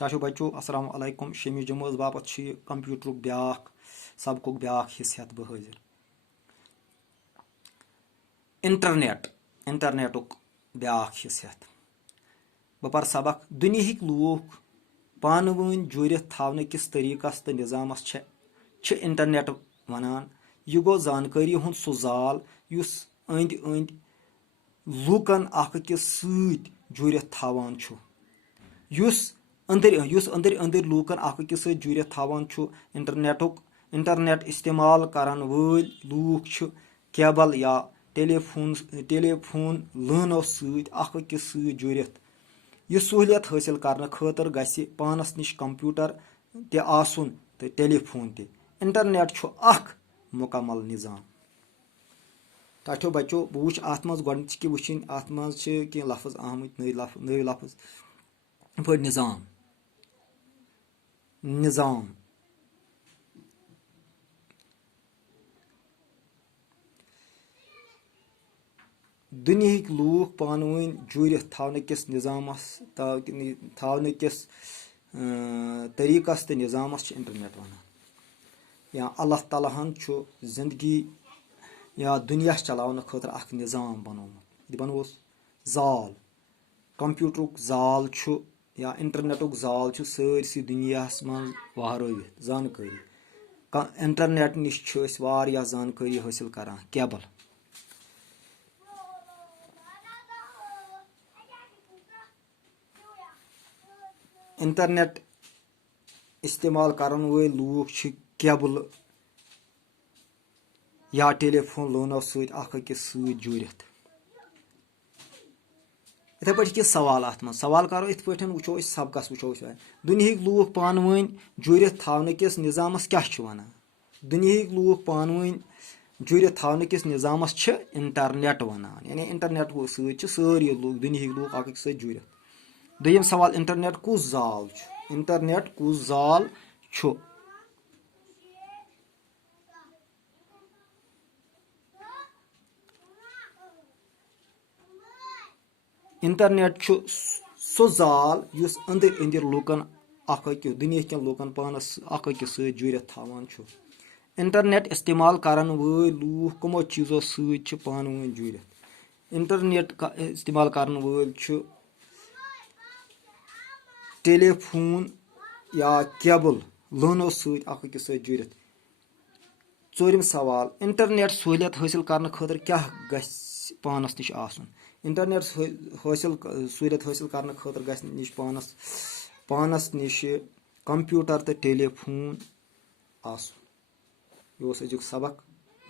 चाचो बच्चों अस्सलाम वालेकुम शमी जमोज बापत कंप्यूटर ब्याख सबक ब्याख हिस्सा बह हाजिर इंटरनेटुक ब्याख हिस्सा बह पर सबक दुनियाहिक लूख पान वन जुड़ित थावन किस तरीकस तो निज़ामस इंटरनेट वनान। यह गो जानकारी हुंद सह जाल युस अंद अंद लूकन अकिस सत जुड़ित थावान छु। युस अंदर अंदर लूकन अकिस सत जुड़ित थावान छु। इंटरनेट इस्तेमाल करन वल लूख छु केबल या टेलीफोन लाइनों सकिस सत जुड़ित। यह सहूलियत हासिल करने खतर गछि पानस निश कंप्यूटर ते आसुन तो टेलीफोन ते। इंटरनेट छु अख मुकम्मल निज़ाम। ताठो बच्चों बह वुच अत मज गोडनिच वुचिन अत मज कह लफ्ज आमत नई लफ्ज पे निज़ाम दुनियाहिक लूख पान वन जुड़ित थावन किस निज़ामस थावन किस तरीकस तो निज़ामस इंटरनेट वन। या अल्लाह ताला हन जिंदगी या दुनिया चलावन खतर अख निज़ाम बनोमुत। यह बनोस जाल कंप्यूटरुक जाल या इंटरनेटुक जाल सारसी दुनियास मज वहरवित जानकारी। इंटरनेट निश जानकारी हासिल करान केबल। इंटरनेट इस्तेमाल करन वल लूख केबल या टेलीफोन लाइनों सकिस सत जुड़ित। इथे पे सवाल अत मज सवाल करो इत पे वो सबकस वो दुनियाहिक लूख पान वन जुड़ित थावन किस निज़ामस क्या वन। दुनियाहिक लूख पान वन जुड़ित थावन किस निज़ामस इंटरनेट वनान। यानी इंटरनेट सारी लूख दुनियाहिक लूख अकिस सत जुड़ित। दोयम सवाल इंटरनेट कुस जाल इंटरनेट कुस जाल छु। इंटरनेट सह जाल युस अंदर अंदर लूकन दुनिया कन लूकन पानस अकिस सत जुड़ित थावान छु। इंटरनेट इस्तेमाल करन वल लूख कमो चीज़ों सत पान वन जुड़ित। इंटरनेट का इस्तेमाल करन वल टेलीफोन या केबल लाइनों सकिस सत जुड़ित। चौरिम सवाल इंटरनेट सहूलियत हासिल करने खतर क्या गछि पानस निश आसुन। इंटरनेट सहूलियत हासिल करने खतर गछि निश पानस निश कंप्यूटर तो टेलीफोन आसुन। यह अजुक सबक।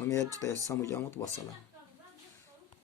उम्मीद तह समझ आमुत। वसलाम।